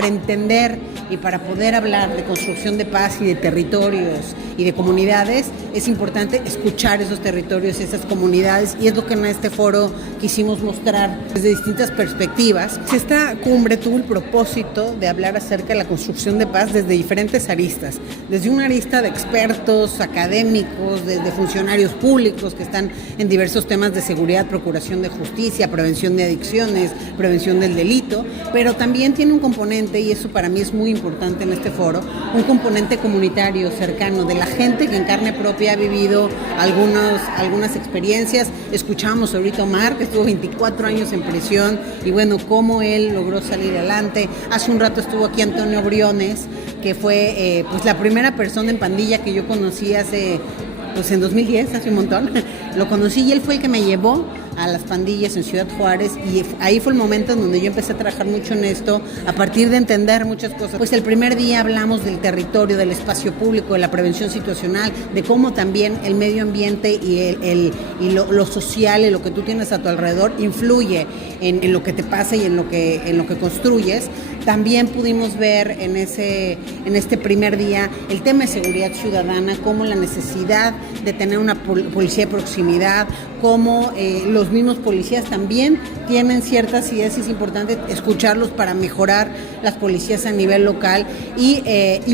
Para entender y para poder hablar de construcción de paz y de territorios y de comunidades, es importante escuchar esos territorios, esas comunidades, y es lo que en este foro quisimos mostrar desde distintas perspectivas. Esta cumbre tuvo el propósito de hablar acerca de la construcción de paz desde diferentes aristas, desde una arista de expertos, académicos, desde funcionarios públicos que están en diversos temas de seguridad, procuración de justicia, prevención de adicciones, prevención del delito, pero también tiene un componente, y eso para mí es muy importante en este foro, un componente comunitario cercano de la gente que en carne propia ha vivido algunas experiencias. Escuchábamos ahorita a Omar, que estuvo 24 años en prisión, y bueno, cómo él logró salir adelante. Hace un rato estuvo aquí Antonio Briones, que fue pues la primera persona en pandilla que yo conocí en 2010, hace un montón. Lo conocí y él fue el que me llevó a las pandillas en Ciudad Juárez, y ahí fue el momento en donde yo empecé a trabajar mucho en esto, a partir de entender muchas cosas. Pues el primer día hablamos del territorio, del espacio público, de la prevención situacional, de cómo también el medio ambiente y lo social y lo que tú tienes a tu alrededor influye en lo que te pasa y en lo que construyes. También pudimos ver en este primer día el tema de seguridad ciudadana, cómo la necesidad de tener una policía de proximidad, cómo los mismos policías también tienen ciertas ideas, y es importante escucharlos para mejorar las policías a nivel local, y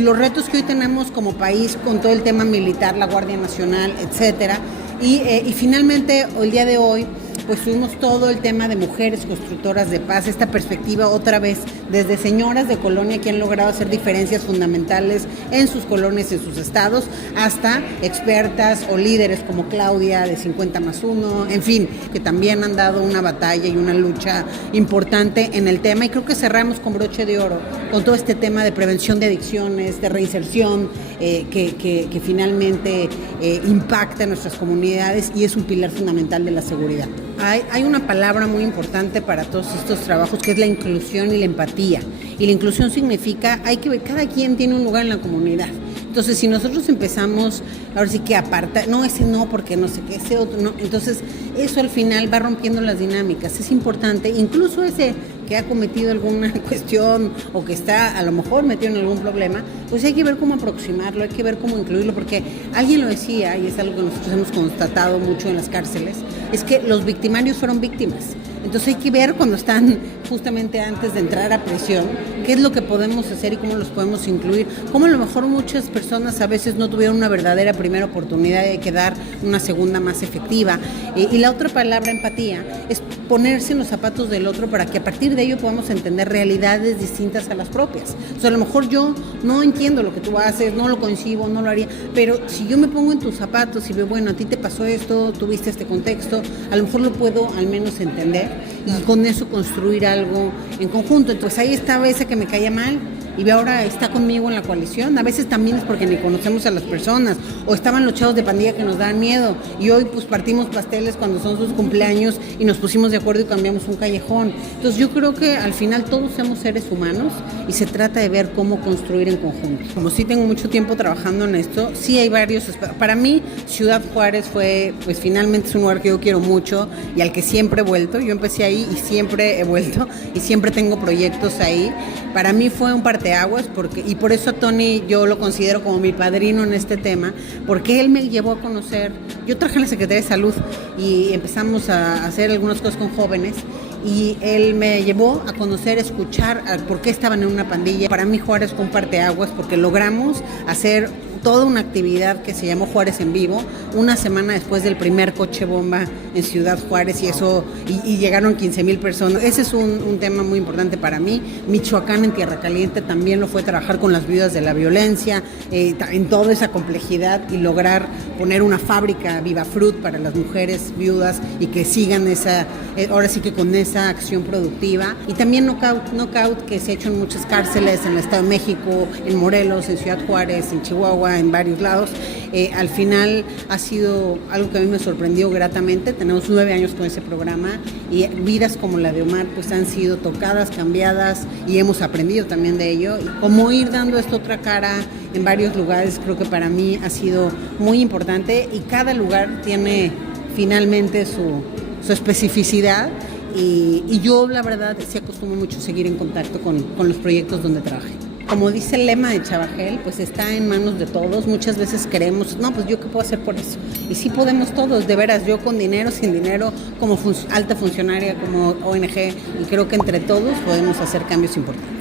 los retos que hoy tenemos como país con todo el tema militar, la Guardia Nacional, etcétera. Y finalmente, el día de hoy, pues tuvimos todo el tema de mujeres constructoras de paz, esta perspectiva otra vez desde señoras de colonia que han logrado hacer diferencias fundamentales en sus colonias, en sus estados, hasta expertas o líderes como Claudia de 50+1, en fin, que también han dado una batalla y una lucha importante en el tema. Y creo que cerramos con broche de oro con todo este tema de prevención de adicciones, de reinserción, que finalmente impacta en nuestras comunidades y es un pilar fundamental de la seguridad. Hay una palabra muy importante para todos estos trabajos, que es la inclusión y la empatía. Y la inclusión significa, hay que ver, cada quien tiene un lugar en la comunidad. Entonces, si nosotros empezamos, ahora sí que aparta, no, ese no, porque no sé qué, ese otro no, entonces eso al final va rompiendo las dinámicas. Es importante, incluso ese que ha cometido alguna cuestión o que está a lo mejor metido en algún problema, pues hay que ver cómo aproximarlo, hay que ver cómo incluirlo, porque alguien lo decía, y es algo que nosotros hemos constatado mucho en las cárceles, es que los victimarios fueron víctimas. Entonces hay que ver cuando están justamente antes de entrar a prisión, qué es lo que podemos hacer y cómo los podemos incluir, cómo a lo mejor muchas personas a veces no tuvieron una verdadera primera oportunidad y hay que dar una segunda más efectiva. Y la otra palabra, empatía, es ponerse en los zapatos del otro para que a partir de ello podamos entender realidades distintas a las propias. O sea, a lo mejor yo no entiendo lo que tú haces, no lo concibo, no lo haría, pero si yo me pongo en tus zapatos y veo, bueno, a ti te pasó esto, tuviste este contexto, a lo mejor lo puedo al menos entender y con eso construir algo en conjunto. Entonces ahí estaba esa que me caía mal y ahora está conmigo en la coalición. A veces también es porque ni conocemos a las personas, o estaban los chavos de pandilla que nos dan miedo, y hoy pues partimos pasteles cuando son sus cumpleaños y nos pusimos de acuerdo y cambiamos un callejón. Entonces yo creo que al final todos somos seres humanos y se trata de ver cómo construir en conjunto. Como sí tengo mucho tiempo trabajando en esto, sí hay varios. Para mí Ciudad Juárez fue, pues finalmente es un lugar que yo quiero mucho y al que siempre he vuelto. Yo empecé ahí y siempre he vuelto y siempre tengo proyectos ahí. Para mí fue un parteaguas, y por eso a Tony yo lo considero como mi padrino en este tema, porque él me llevó a conocer. Yo trabajé en la Secretaría de Salud y empezamos a hacer algunas cosas con jóvenes, y él me llevó a conocer, escuchar por qué estaban en una pandilla. Para mí Juárez fue un parteaguas porque logramos hacer toda una actividad que se llamó Juárez en Vivo, una semana después del primer coche bomba en Ciudad Juárez, y llegaron 15,000 personas. Ese es un tema muy importante para mí. Michoacán en Tierra Caliente también lo fue trabajar con las viudas de la violencia, en toda esa complejidad, y lograr poner una fábrica Viva Fruit para las mujeres viudas y que sigan ahora sí que con esa acción productiva. Y también Knockout, que se ha hecho en muchas cárceles, en el Estado de México, en Morelos, en Ciudad Juárez, en Chihuahua, en varios lados. Al final ha sido algo que a mí me sorprendió gratamente. Tenemos 9 años con ese programa y vidas como la de Omar pues han sido tocadas, cambiadas, y hemos aprendido también de ello. Y como ir dando esta otra cara en varios lugares, creo que para mí ha sido muy importante, y cada lugar tiene finalmente su especificidad. y yo la verdad sí acostumbro mucho seguir en contacto con los proyectos donde trabajé. Como dice el lema de Chavagel, pues está en manos de todos. Muchas veces creemos, no, pues yo qué puedo hacer por eso. Y sí podemos todos, de veras, yo con dinero, sin dinero, como alta funcionaria, como ONG, y creo que entre todos podemos hacer cambios importantes.